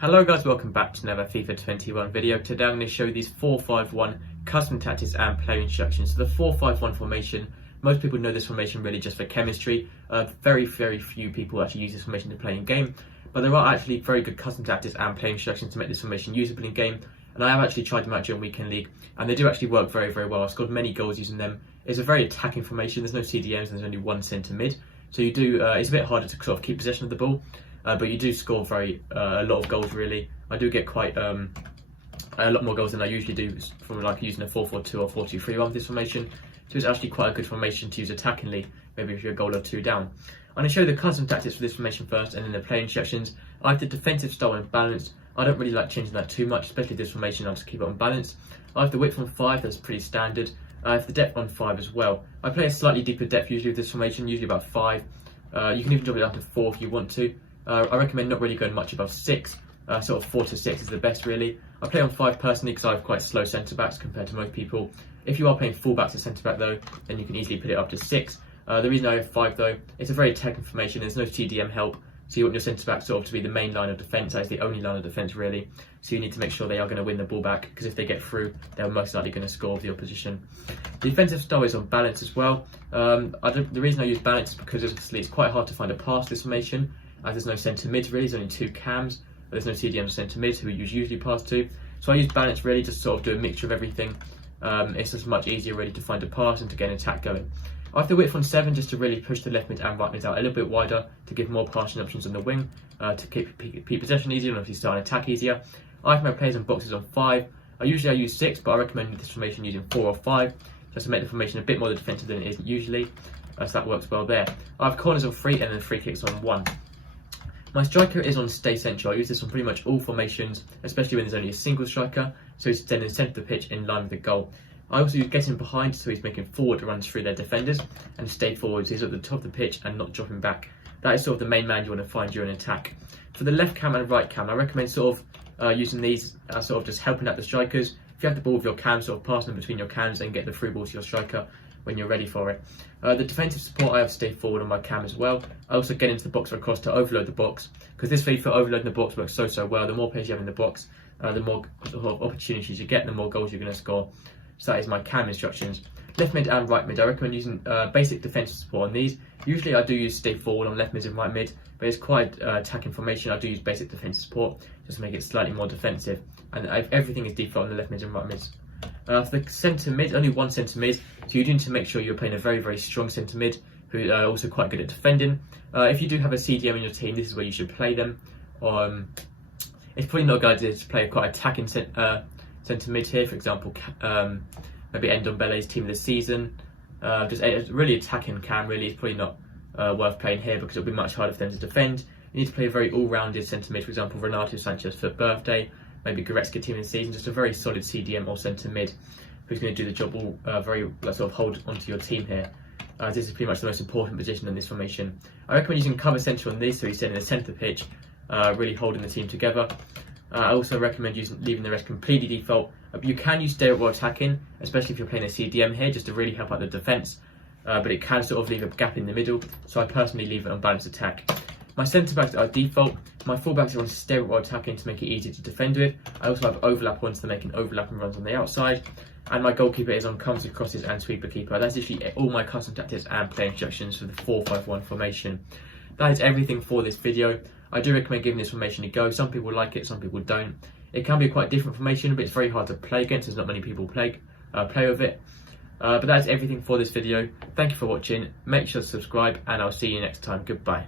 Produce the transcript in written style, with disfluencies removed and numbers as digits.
Hello guys, welcome back to another FIFA 21 video. Today I'm going to show you these 4-5-1 custom tactics and player instructions. So the 4-5-1 formation, most people know this formation really just for chemistry. Very few people actually use this formation to play in game, but there are actually very good custom tactics and player instructions to make this formation usable in game. And I have actually tried them out during Weekend League, and they do actually work very well. I've scored many goals using them. It's a very attacking formation. There's no CDMs and there's only one centre mid, so you do. It's a bit harder to sort of keep possession of the ball. But you do score a lot of goals really. I do get quite a lot more goals than I usually do from like using a 4-4-2 or 4-2-3-1 with this formation. So it's actually quite a good formation to use attackingly, maybe if you're a goal or two down. I'm going to show you the custom tactics for this formation first and then the play instructions. I have the defensive style and balance. I don't really like changing that too much, especially this formation. I'll just keep it on balance. I have the width on 5, that's pretty standard. I have the depth on 5 as well. I play a slightly deeper depth usually with this formation, usually about 5. You can even drop it down to 4 if you want to. I recommend not really going much above 6, sort of 4 to 6 is the best really. I play on 5 personally because I have quite slow centre backs compared to most people. If you are playing full backs as centre back though, then you can easily put it up to 6. The reason I have 5 though, it's a very technical formation, there's no CDM help, so you want your centre back sort of to be the main line of defence, that is the only line of defence really. So you need to make sure they are going to win the ball back, because if they get through, they're most likely going to score with the opposition. The defensive style is on balance as well. The reason I use balance is because obviously it's quite hard to find a pass this formation, as there's no centre mids really, there's only 2 cams, but there's no CDM centre mids who you usually pass to. So I use balance really just to sort of do a mixture of everything. It's just much easier really to find a pass and to get an attack going. I have the width on 7 just to really push the left mid and right mid out a little bit wider to give more passing options on the wing, to keep possession easier and obviously start an attack easier. I have my players and boxes on 5. I use 6, but I recommend this formation using 4 or 5 just to make the formation a bit more defensive than it is usually, so that works well there. I have corners on 3 and then free kicks on 1. My striker is on stay central. I use this on pretty much all formations, especially when there's only a single striker, so he's then in the centre of the pitch in line with the goal. I also use getting behind, so he's making forward runs through their defenders, and stay forward, so he's at the top of the pitch and not dropping back. That is sort of the main man you want to find during an attack. For the left cam and right cam, I recommend sort of using these as sort of just helping out the strikers. If you have the ball with your cam, sort of pass them between your cams and get the through ball to your striker when you're ready for it. The defensive support, I have stay forward on my cam as well. I also get into the box or across to overload the box, because this feed for overloading the box works so well. The more players you have in the box, the more opportunities you get, the more goals you're going to score. So that is my cam instructions. Left mid and right mid, I recommend using basic defensive support on these. Usually I do use stay forward on left mid and right mid, but it's quite attacking formation. I do use basic defensive support just to make it slightly more defensive. And everything is default on the left mid and right mids. For the centre mid, only one centre mid, so you do need to make sure you're playing a very strong centre mid who are also quite good at defending. If you do have a CDM in your team, this is where you should play them. It's probably not a good idea to play quite attacking centre mid here, for example, maybe Ndombele's team of the season. Just a really attacking cam really is probably not worth playing here, because it'll be much harder for them to defend. You need to play a very all-rounded centre mid, for example, Renato Sanchez for birthday, maybe Goretzka team of the season, just a very solid CDM or centre mid who's going to do the job all sort of hold onto your team here. This is pretty much the most important position in this formation. I recommend using cover centre on this, so he's in the centre of the pitch, really holding the team together. I also recommend leaving the rest completely default. You can use stay or attacking, especially if you're playing a CDM here, just to really help out the defence. But it can sort of leave a gap in the middle, so I personally leave it on balanced attack. My centre backs are default. My full backs are on stay or attacking to make it easier to defend with. I also have overlap ones to making overlapping runs on the outside. And my goalkeeper is on comes, crosses and sweeper keeper. That's literally all my custom tactics and play instructions for the 4-5-1 formation. That is everything for this video. I do recommend giving this formation a go. Some people like it, some people don't. It can be a quite different formation, but it's very hard to play against. There's not many people play with it. But that's everything for this video. Thank you for watching. Make sure to subscribe, and I'll see you next time. Goodbye.